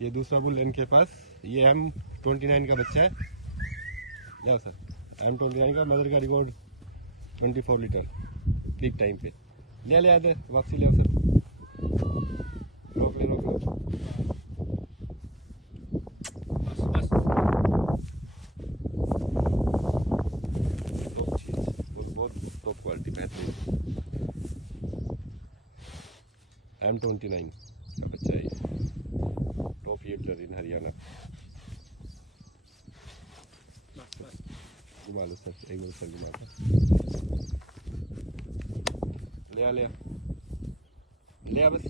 ये दूसरा बुल इनके पास, ये M29 का बच्चा है। जाओ सर, M29 का मदर का रिकॉर्ड 24 लीटर पीक टाइम पे। ले आते वापसी ले आओ सर, रोक ले। बस बहुत टॉप क्वालिटी बेहतरीन M29 का बच्चा है, टॉप यील्डर इन हरियाणा। घुमा लो सर, एक बार सर घुमा ले आ बस।